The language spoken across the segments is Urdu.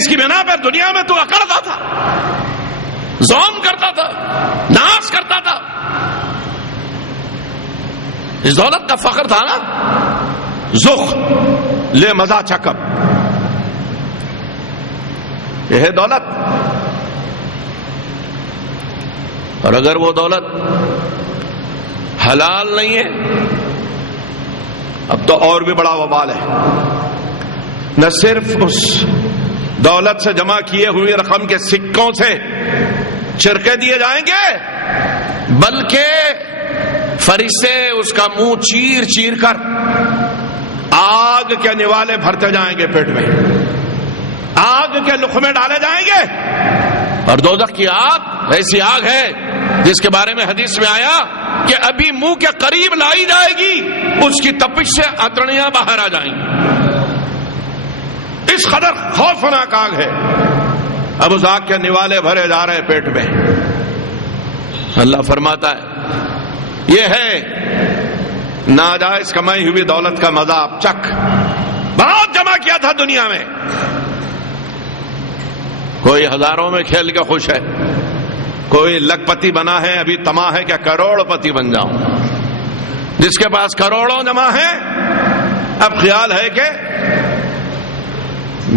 جس کی بنا پر دنیا میں تو اکڑتا تھا، ظلم کرتا تھا، ناز کرتا تھا. اس دولت کا فخر تھا نا، زخ لے مزہ چکب، یہ ہے دولت. اور اگر وہ دولت حلال نہیں ہے اب تو اور بھی بڑا وبال ہے. نہ صرف اس دولت سے جمع کیے ہوئی رقم کے سکوں سے چرکے دیے جائیں گے، بلکہ فرشتے اس کا منہ چیر چیر کر آگ کے نوالے بھرتے جائیں گے، پیٹ میں آگ کے لقمے ڈالے جائیں گے. اور دوزخ کی آگ ایسی آگ ہے جس کے بارے میں حدیث میں آیا کہ ابھی منہ کے قریب لائی جائے گی، اس کی تپش سے اتڑیاں باہر آ جائیں گی. اس قدر خوفناک آگ ہے. اب اس آگ کے نوالے بھرے جا رہے پیٹ میں. اللہ فرماتا ہے یہ ہے ناجائز کمائی ہوئی دولت کا مزہ. آپ چک، بہت جمع کیا تھا دنیا میں، کوئی ہزاروں میں کھیل کے خوش ہے، کوئی لکھ پتی بنا ہے، ابھی طمع ہے کہ کروڑ پتی بن جاؤں. جس کے پاس کروڑوں جمع ہے اب خیال ہے کہ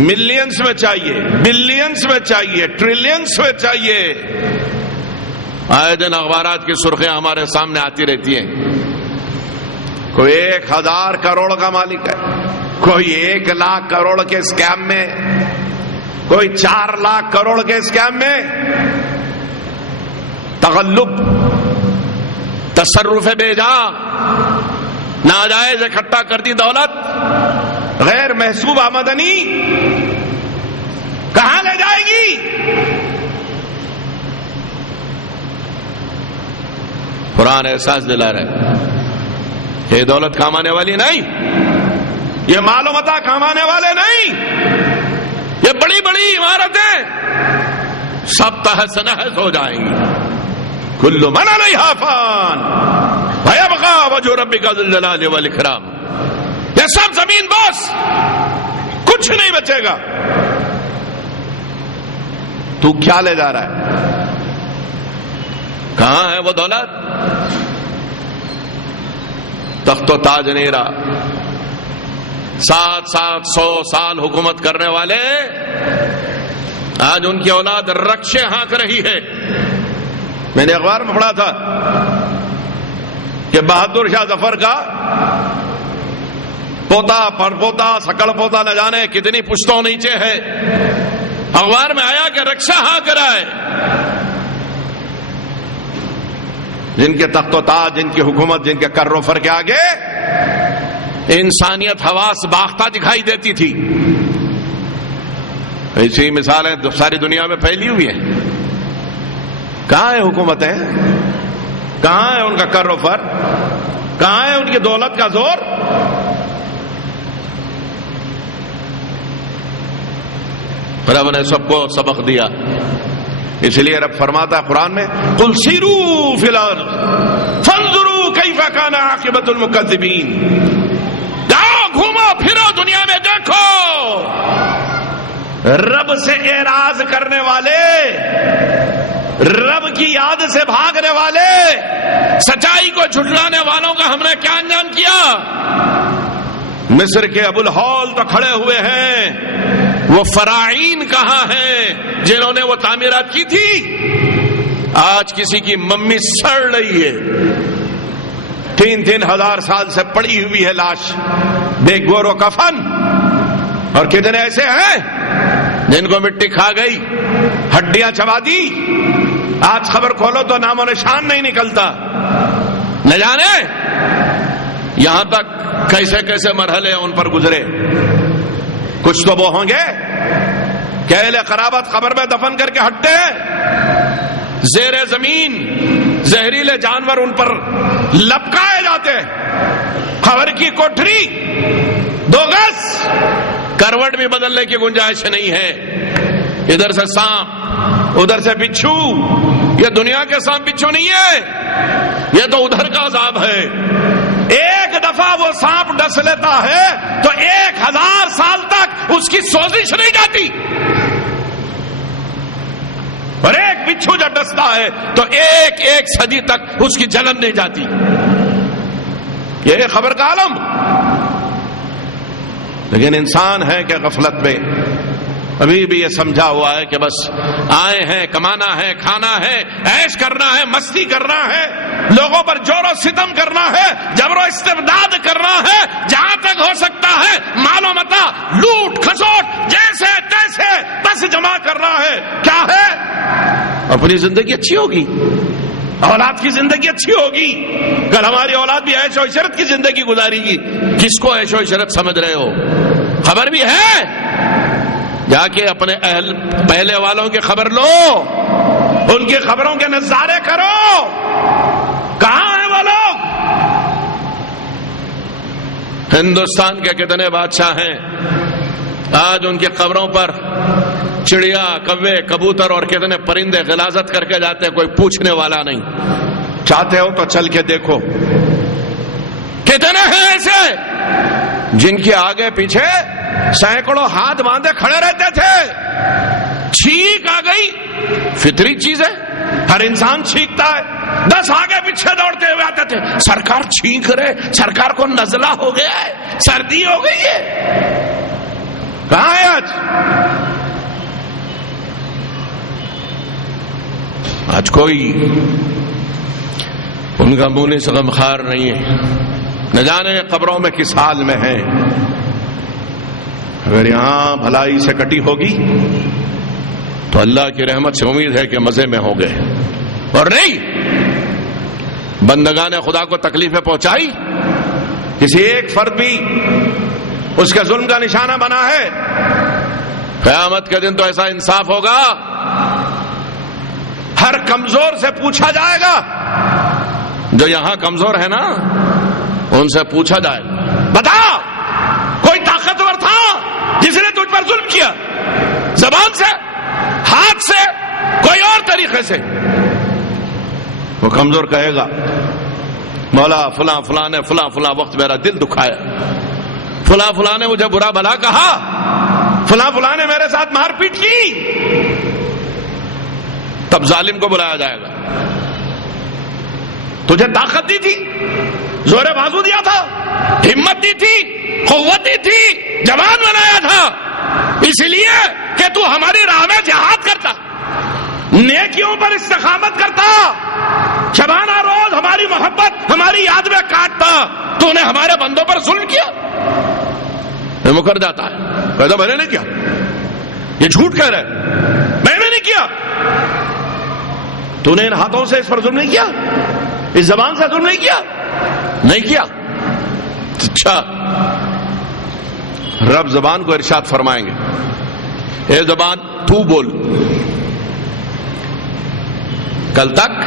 ملینز میں چاہیے، بلینز میں چاہیے، ٹریلینز میں چاہیے. آئے دن اخبارات کی سرخیاں ہمارے سامنے آتی رہتی ہیں. کوئی 1000 کروڑ کا مالک ہے، کوئی 1 لاکھ کروڑ کے اسکیم میں، کوئی 4 لاکھ کروڑ کے اسکیم میں. تغلب، تصرف بے جا، ناجائز اکٹھا کر دی دولت، غیر محسوب آمدنی کہاں لے جائے گی؟ قرآن احساس دلا رہے یہ دولت کمانے والی نہیں، یہ مال و متاع کمانے والے نہیں، یہ بڑی بڑی عمارتیں سب تحس نحس ہو جائیں گی. کل من علیہا فان ویبقی وجہ ربک ذو الجلال والاکرام. یہ سب زمین بوس، کچھ نہیں بچے گا. تو کیا لے جا رہا ہے؟ کہاں ہے وہ دولت؟ تخت و تاج نہیں رہا. 700 سال حکومت کرنے والے آج ان کی اولاد رکشے ہانک رہی ہے. میں نے اخبار میں پڑھا تھا کہ بہادر شاہ ظفر کا پوتا، پڑپوتا، سکڑ پوتا نہ جانے کتنی پشتوں نیچے ہے. اخبار میں آیا کہ رکشا ہانک رہا ہے. جن کے تخت و تاج، جن کی حکومت، جن کے کر و فر کے آگے انسانیت حواس باختہ دکھائی دیتی تھی. ایسی مثالیں ساری دنیا میں پھیلی ہوئی ہیں. کہاں ہے حکومتیں؟ کہاں ہے ان کا کر و فر؟ کہاں ہے ان کی دولت کا زور؟ رب نے سب کو سبق دیا. اس لیے رب فرماتا ہے قرآن میں قل سیروا فی الارض فانظروا کیف کان عاقبۃ المکذبین. جاؤ گھومو پھرو دنیا میں، دیکھو رب سے اعراض کرنے والے، رب کی یاد سے بھاگنے والے، سچائی کو جھٹلانے والوں کا ہم نے کیا انجام کیا. مصر کے ابو الہول تو کھڑے ہوئے ہیں، وہ فراعین کہاں ہیں جنہوں نے وہ تعمیرات کی تھی؟ آج کسی کی ممی سڑ رہی ہے، 3 ہزار سال سے پڑی ہوئی ہے لاش بے گور و کفن. اور کتنے ایسے ہیں جن کو مٹی کھا گئی، ہڈیاں چبا دی، آج خبر کھولو تو نام و نشان نہیں نکلتا. نہ جانے یہاں تک کیسے کیسے مرحلے ان پر گزرے. کچھ تو وہ ہوں گے کہ اہل قرابت قبر میں دفن کر کے ہٹتے ہیں، زیر زمین زہریلے جانور ان پر لپکائے جاتے. قبر کی کوٹھری 2 گز، کروٹ بھی بدلنے کی گنجائش نہیں ہے. ادھر سے سانپ، ادھر سے بچھو. یہ دنیا کے سانپ بچھو نہیں ہے، یہ تو ادھر کا عذاب ہے. ایک دفعہ وہ سانپ ڈس لیتا ہے تو 1000 سال تک اس کی سوزش نہیں جاتی. بچھو جب ڈستا ہے تو ایک ایک صدی تک اس کی جلن نہیں جاتی. یہ خبر کا عالم. لیکن انسان ہے کہ غفلت میں ابھی بھی یہ سمجھا ہوا ہے کہ بس آئے ہیں کمانا ہے, کھانا ہے, عیش کرنا ہے, مستی کرنا ہے, لوگوں پر جور و ستم کرنا ہے, جبر و استبداد کرنا ہے, جہاں تک ہو سکتا ہے مال و متاع لوٹ کھسوٹ جیسے تیسے بس جمع کرنا ہے. کیا ہے؟ اپنی زندگی اچھی ہوگی, اولاد کی زندگی اچھی ہوگی. کل ہماری اولاد بھی عیش و عشرت کی زندگی گزارے گی. کس کو عیش و عشرت سمجھ رہے ہو؟ خبر بھی ہے؟ جا کے اپنے اہل پہلے والوں کی خبر لو, ان کی خبروں کے نظارے کرو. کہاں ہیں وہ لوگ؟ ہندوستان کے کتنے بادشاہ ہیں آج ان کی قبروں پر چڑیا, کوے, کبوتر اور کتنے پرندے غلاظت کر کے جاتے ہیں, کوئی پوچھنے والا نہیں. چاہتے ہو تو چل کے دیکھو. کتنے ہیں ایسے جن کے آگے پیچھے سینکڑوں ہاتھ باندھے کھڑے رہتے تھے. چھینک آ گئی, فطری چیز ہے, ہر انسان چھینکتا ہے. 10 آگے پیچھے دوڑتے ہوئے آتے تھے, سرکار چھینک رہے, سرکار کو نزلہ ہو گیا ہے, سردی ہو گئی ہے. کہاں ہے آج؟ آج کوئی ان کا منہ سے غمخوار نہیں ہے. نہ جانے قبروں میں کس حال میں ہیں. اگر یہاں بھلائی سے کٹی ہوگی تو اللہ کی رحمت سے امید ہے کہ مزے میں ہو گئے, اور نہیں بندگان خدا کو تکلیفیں پہنچائی. کسی ایک فرد بھی اس کے ظلم کا نشانہ بنا ہے. قیامت کے دن تو ایسا انصاف ہوگا, ہر کمزور سے پوچھا جائے گا. جو یہاں کمزور ہے نا ان سے پوچھا جائے گا, بتا کوئی طاقتور تھا جس نے تجھ پر ظلم کیا, زبان سے, ہاتھ سے, کوئی اور طریقے سے؟ وہ کمزور کہے گا مولا فلاں فلاں نے فلاں فلاں وقت میرا دل دکھایا, فلاں فلاں نے مجھے برا بھلا کہا, فلاں فلاں نے میرے ساتھ مار پیٹ کی. تب ظالم کو بلایا جائے گا. تجھے طاقت دی تھی, زور بازو دیا تھا, ہمت دی تھی, قوت دی تھی, جوان بنایا تھا, اس لیے کہ تو ہماری راہ میں جہاد کرتا, نیکیوں پر استقامت کرتا, شبانہ روز ہماری محبت ہماری یاد میں کاٹتا. تو نے ہمارے بندوں پر ظلم کیا. یہ مکر جاتا ہے, کہتا میں نے نہیں کیا, یہ جھوٹ کہہ رہا ہے, میں نے نہیں کیا. تو نے ان ہاتھوں سے اس پر ظلم نہیں کیا, اس زبان سے ظلم نہیں کیا, نہیں کیا. اچھا, رب زبان کو ارشاد فرمائیں گے, اے زبان تو بول. کل تک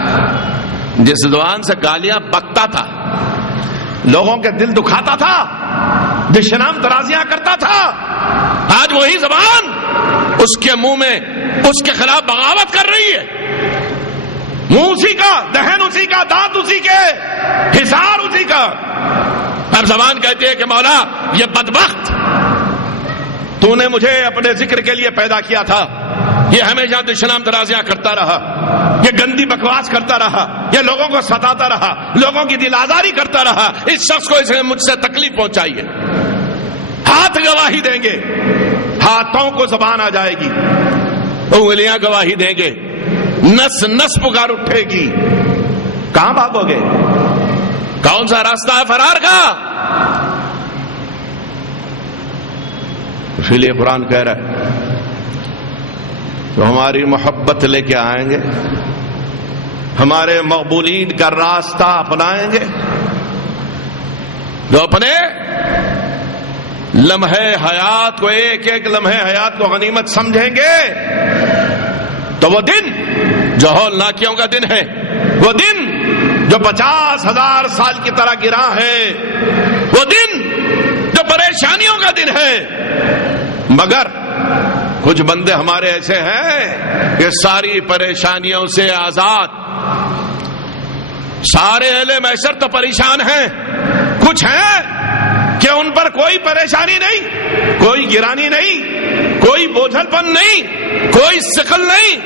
جس زبان سے گالیاں بکتا تھا, لوگوں کے دل دکھاتا تھا, بشنام ترازیاں کرتا تھا, آج وہی زبان اس کے منہ میں اس کے خلاف بغاوت کر رہی ہے. منہ اسی کا, دہن اسی کا, دانت اسی کے, حصار اسی کا. اب زبان کہتی ہے کہ مولا یہ بدبخت تو نے مجھے اپنے ذکر کے لیے پیدا کیا تھا, یہ ہمیشہ دشنام درازیاں کرتا رہا, یہ گندی بکواس کرتا رہا, یہ لوگوں کو ستاتا رہا, لوگوں کی دل آزاری کرتا رہا. اس شخص کو اس نے مجھ سے تکلیف پہنچائی ہے. ہاتھ گواہی دیں گے, ہاتھوں کو زبان آ جائے گی, انگلیاں گواہی دیں گے, نس نس پکار اٹھے گی. کہاں بھاگو گے؟ کون سا راستہ ہے فرار کا؟ اسی لیے قرآن کہہ رہا ہے تو ہماری محبت لے کے آئیں گے, ہمارے مقبولین کا راستہ اپنائیں گے, جو اپنے لمحے حیات کو, ایک ایک لمحے حیات کو غنیمت سمجھیں گے. تو وہ دن جو ہولناکیوں کا دن ہے, وہ دن جو 50,000 سال کی طرح گراں ہے, وہ دن جو پریشانیوں کا دن ہے. مگر کچھ بندے ہمارے ایسے ہیں کہ ساری پریشانیوں سے آزاد. سارے اہل محشر تو پریشان ہیں, کچھ ہیں کہ ان پر کوئی پریشانی نہیں, کوئی گرانی نہیں, کوئی بوجھل پن نہیں, کوئی ثقل نہیں,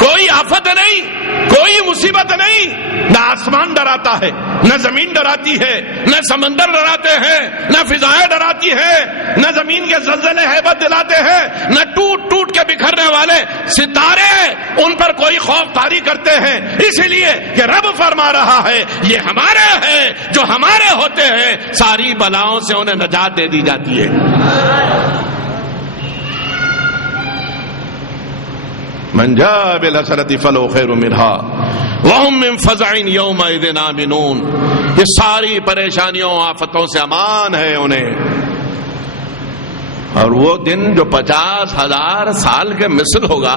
کوئی آفت نہیں، کوئی مصیبت نہیں، نہ آسمان ڈراتا ہے، نہ زمین ڈراتی ہے، نہ سمندر ڈراتے ہیں، نہ فضائیں ڈراتی ہے، نہ زمین کے زلزلے ہیبت دلاتے ہیں، نہ ٹوٹ ٹوٹ کے بکھرنے والے ستارے ان پر کوئی خوف طاری کرتے ہیں، اس لیے کہ رب فرما رہا ہے یہ ہمارے ہیں، جو ہمارے ہوتے ہیں ساری بلاؤں سے انہیں نجات دے دی جاتی ہے۔ من جاء بالحسنة فله خير منها وهم من فزع يومئذ آمنون، یہ ساری پریشانیوں آفتوں سے امان ہے انہیں، اور وہ دن جو 50,000 سال کے مثل ہوگا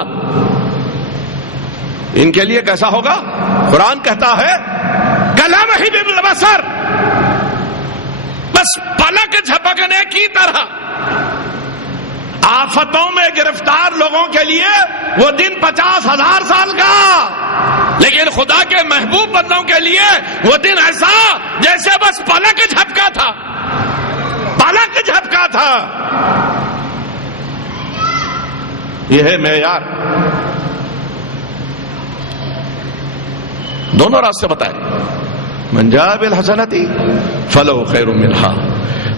ان کے لیے کیسا ہوگا؟ قرآن کہتا ہے کلمح بالبصر، بس پلک جھپکنے کی طرح۔ آفتوں میں گرفتار لوگوں کے لیے وہ دن 50,000 سال کا، لیکن خدا کے محبوب بندوں کے لیے وہ دن ایسا جیسے بس پلک جھپکا تھا، پلک جھپکا تھا۔ یہ ہے معیار۔ دونوں راستے بتائے، من جاء بالحسنۃ فلہ خیر منها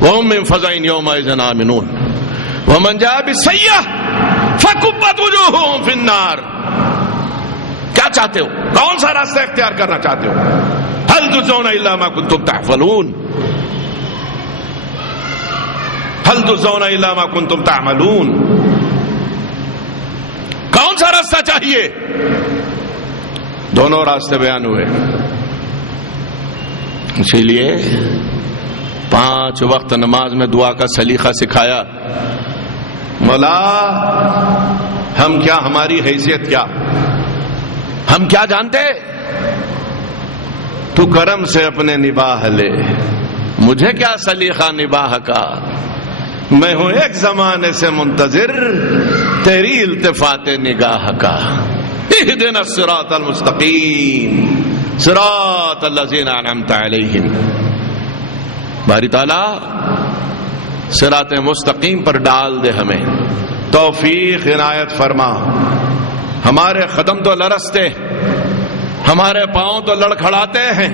وهم من فزع یومئذ آمنون ومن جاء بالسیئۃ فکبت وجوہہم فی النار۔ کیا چاہتے ہو؟ کون سا راستہ اختیار کرنا چاہتے ہو؟ هل تجزون الا ما کنتم تعملون، هل تجزون الا ما کنتم تعملون، کون سا راستہ چاہیے؟ دونوں راستے بیان ہوئے۔ اسی لیے 5 وقت نماز میں دعا کا سلیقہ سکھایا۔ مولا ہم کیا، ہماری حیثیت کیا، ہم کیا جانتے، تو کرم سے اپنے نباہ لے، مجھے کیا سلیقہ نباہ کا، میں ہوں ایک زمانے سے منتظر تیری التفات نگاہ کا۔ اہدنا الصراط المستقیم صراط الذین انعمت علیہم۔ باری تعالیٰ صراط مستقیم پر ڈال دے، ہمیں توفیق عنایت فرما۔ ہمارے قدم تو لرزتے، ہمارے پاؤں تو لڑکھڑاتے ہیں،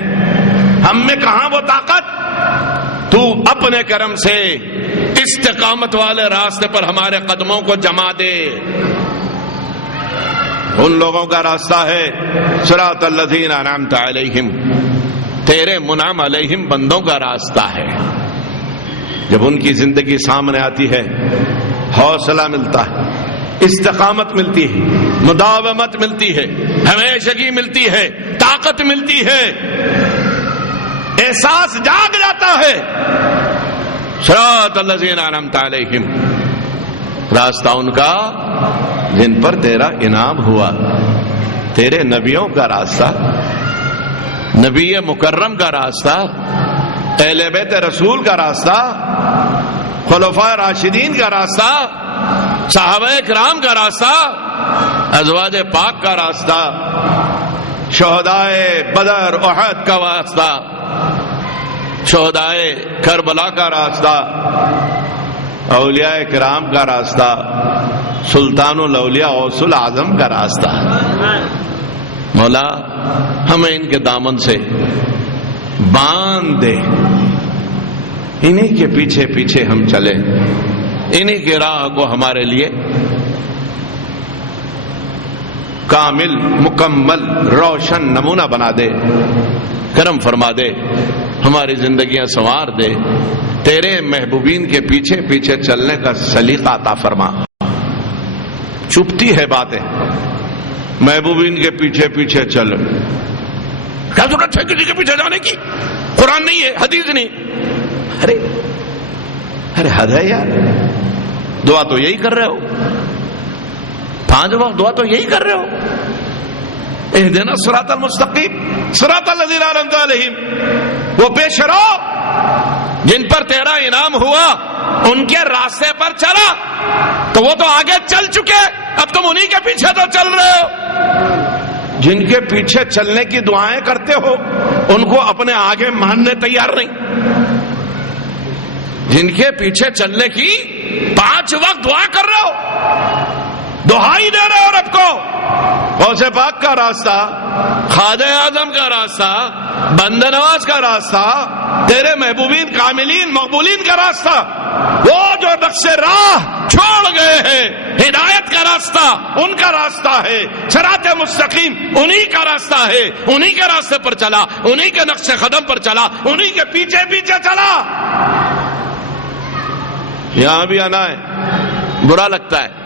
ہم میں کہاں وہ طاقت، تو اپنے کرم سے استقامت والے راستے پر ہمارے قدموں کو جما دے۔ ان لوگوں کا راستہ ہے صراط الذین انعمت علیہم، تیرے منعم علیہم بندوں کا راستہ ہے۔ جب ان کی زندگی سامنے آتی ہے حوصلہ ملتا ہے، استقامت ملتی ہے، مداومت ملتی ہے، ہمیشگی ملتی ہے، طاقت ملتی ہے، احساس جاگ جاتا ہے۔ صراط الذین انعمت علیہم، راستہ ان کا جن پر تیرا انعام ہوا، تیرے نبیوں کا راستہ، نبی مکرم کا راستہ، اہل بیت رسول کا راستہ، خلفائے راشدین کا راستہ، صحابہ کرام کا راستہ، ازواج پاک کا راستہ، شہدائے بدر احد کا راستہ، شہدائے کربلا کا راستہ، اولیاء کرام کا راستہ، سلطان الاولیاء غوث العظم کا راستہ۔ مولا ہمیں ان کے دامن سے باندھ دے، انہی کے پیچھے پیچھے ہم چلیں، انہی کی راہ کو ہمارے لیے کامل، مکمل، روشن نمونہ بنا دے، کرم فرما دے، ہماری زندگیاں سنوار دے، تیرے محبوبین کے پیچھے پیچھے چلنے کا سلیقہ عطا فرما۔ چپتی ہے باتیں، محبوبین کے پیچھے پیچھے چل، کیا ضرورت ہے کسی کے پیچھے جانے کی؟ قرآن نہیں ہے، حدیث نہیں۔ ارے حد ہے یار، دعا تو یہی کر رہے ہو، 5 وقت دعا تو یہی کر رہے ہو، اہدنا الصراط المستقیم صراط الذین انعمت علیہم، وہ پیش رو جن پر تیرا انعام ہوا ان کے راستے پر چلا، تو وہ تو آگے چل چکے، اب تم انہی کے پیچھے تو چل رہے ہو۔ جن کے پیچھے چلنے کی دعائیں کرتے ہو ان کو اپنے آگے ماننے تیار نہیں، جن کے پیچھے چلنے کی 5 وقت دعا کر رہے ہو، دہائی دے رہے ہو رب کو، غوث پاک کا راستہ، خواجہ اعظم کا راستہ، بندہ نواز کا راستہ، تیرے محبوبین کاملین مقبولین کا راستہ، وہ جو نقش راہ چھوڑ گئے ہیں، ہدایت کا راستہ ان کا راستہ ہے، صراط مستقیم انہی کا راستہ ہے، انہی کے راستے پر چلا، انہی کے نقش قدم پر چلا، انہی کے پیچھے پیچھے چلا۔ یہاں بھی آنا ہے، برا لگتا ہے،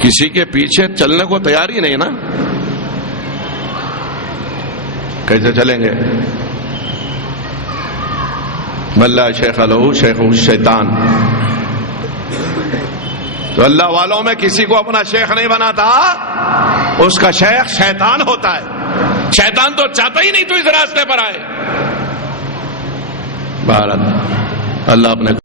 کسی کے پیچھے چلنے کو تیار ہی نہیں نا، کیسے چلیں گے؟ ملا شیخ لہو شیخ الشیطان، تو اللہ والوں میں کسی کو اپنا شیخ نہیں بناتا، اس کا شیخ شیطان ہوتا ہے۔ شیطان تو چاہتا ہی نہیں تو اس راستے پر آئے۔ بہرحال اللہ اپنے